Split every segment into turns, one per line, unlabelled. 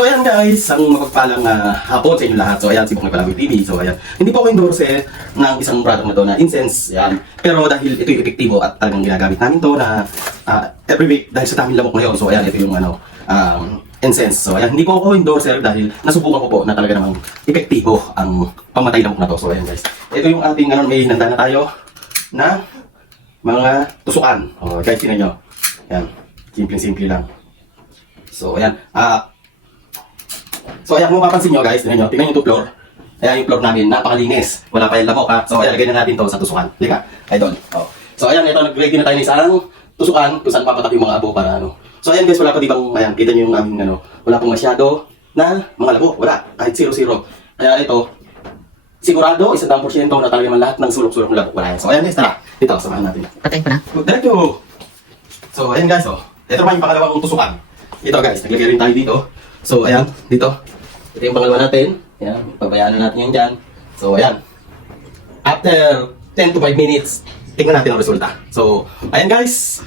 So ayan guys, ang mapagpalang uh, hapon sa inyo lahat. So ayan, si Bong Palagoy TV. So ayan, hindi po ako endorser ng isang product na to na incense. Ayan. Pero dahil ito yung epektibo at talagang ginagamit namin to na ah, every week dahil sa tamang lamok ngayon. So ayan, ito yung ano, um, incense. So ayan, hindi po ako endorser dahil nasubukan ko po na talaga namang epektibo ang pamatay lamok na to. So ayan guys, ito yung ating ano, may hinanda na tayo na mga tusukan. O guys, tinan nyo. Ayan, simple-simple lang. So ayan, ah, So ayan, kung mapapansin nyo guys, tingnan nyo, tingnan yung floor. Ayan yung floor namin, napakalinis. Wala pa yung lamok ha. So ayan, lagay na natin to sa tusukan. Liga, idol. Oh. So ayan, ito, nag-ready na tayo ng isang tusukan kung saan papatak yung mga abo para ano. So ayan guys, wala pa di bang, ayan, kita nyo yung aming ano, wala pong masyado na mga lamok. Wala, kahit 0-0. Kaya ito, sigurado, isang daang porsyento na talaga man lahat ng sulok-sulok ng lamok. Wala yan. So ayan guys, tara. Dito, samahan natin.
Patay ko na.
Diretso! So, ayan guys, oh. Ito naman yung pangalawang tusukan. Ito guys, naglagay rin tayo dito. So, ayan, dito. Ito yung pangalawa natin. Ayan, pabayaan na natin yan dyan. So, ayan. After 10 to 5 minutes, tingnan natin ang resulta. So, ayan guys.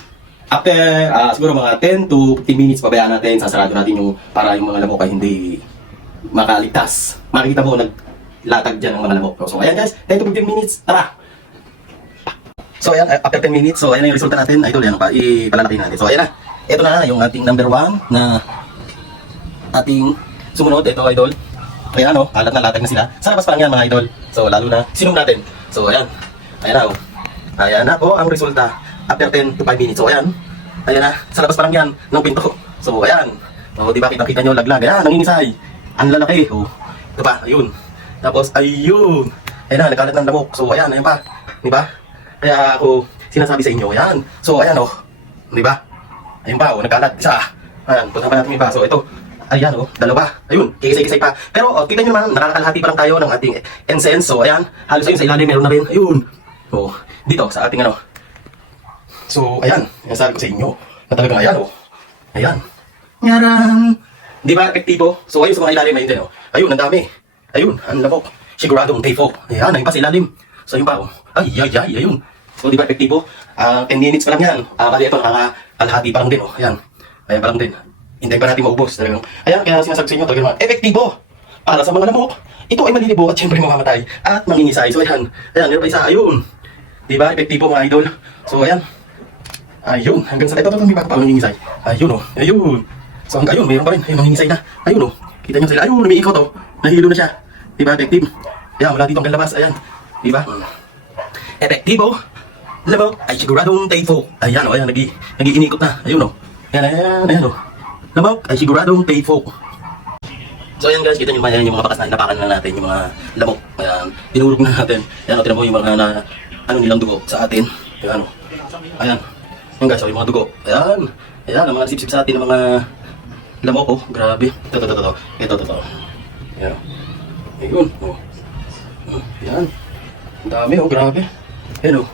After, ah, siguro mga 10 to 15 minutes, pabayaan natin. Sasarado natin yung, para yung mga lamok ay hindi makaligtas. Makikita mo, naglatag dyan ang mga lamok. So, ayan guys, 10 to 15 minutes, tara! So ayan, uh, after 10 minutes, so ayan yung resulta natin. Idol, yan pa, ipalalaki natin. So ayan na, ito na yung ating number 1 na ating sumunod. Ito, idol. Ayan o, alat na latag na sila. Sa labas pa lang yan mga idol. So lalo na, sinom natin. So ayan, ayan na o. Ayan na po ang resulta after 10 to 5 minutes. So ayan, ayan na, sa labas pa lang yan ng pinto. So ayan, o di ba kita-kita nyo laglag. Ayan, nangingisay. Ang lalaki. O, ito pa, ayun. Tapos, ayun. Ayan na, nagkalat ng lamok. So ayan, ayan pa. Di ba? Kaya ako sinasabi sa inyo, yan. So, ayan o. Di ba? Ayun pa, o, nagkalat. Isa. Ayan, punta pa natin yung iba. So, ito. Ayan o, dalawa. Ayun, kikisay-kisay pa. Pero, o, kita nyo naman, nakakalahati pa lang tayo ng ating incense. So, ayan. Halos ayun sa ilalim, meron na rin. Ayun. O, dito, sa ating ano. So, ayan. Yan sabi ko sa inyo. Na talagang ayan o. Ayan. Ngaran. Di ba, epektibo? So, ayun sa mga ilalim, ayun din o. Ayun, ang dami. Ayun, ang lamok. Siguradong day 4. Ayan, ayun pa sa ilalim. So, yun pa o. Ay, ay, ay, ayun. So, di ba, epektibo? Ah, 10 minutes pa lang yan. Ah, bali ito, nakakalahati pa lang din, oh. Ayan. Ayan pa lang din. Hindi pa natin maubos. Talagang, ayan, kaya sinasabi sa inyo, talagang mga epektibo. Para sa mga lamok, ito ay malilibo at syempre mamamatay at mangingisay. So, ayan. Ayan, meron pa isa. Ayun. Di ba, epektibo mga idol. So, ayan. Ayun, hanggang sa ito, ito, ito, di ba, pa mangingisay. Ayun, oh. Ayun. So, hanggang ayun, mayroon pa rin. Ayun, mangingisay na. Ayun, oh. Kita nyo sila. Ayun, umiikot, oh. Nahilo na siya. Di ba, effective? Ayan, wala dito hanggang labas. Ayan. Di ba? Epektibo. Lamok ay siguradong tayfo. Ayan o, ayan, nag nag-iinikot na. Ayun o. Ayan, ayan, ayan o. Lamok ay siguradong tayfo. So ayan guys, kita nyo naman yan, yung mga bakas na inapakan na natin, yung mga lamok. Ayan, dinurog na natin. Ayan tinan mo yung mga na, ano nilang dugo sa atin. Ayan o. Ayan. Ayan guys, o, yung mga dugo. Ayan. Ayan, ang mga sip-sip sa atin ng mga lamok o. Grabe. Ito, ito, ito, ito. Ito, ito. Ayan o. Ayun. Oh, Ayan. Ang dami oh, grabe. Ayan oh.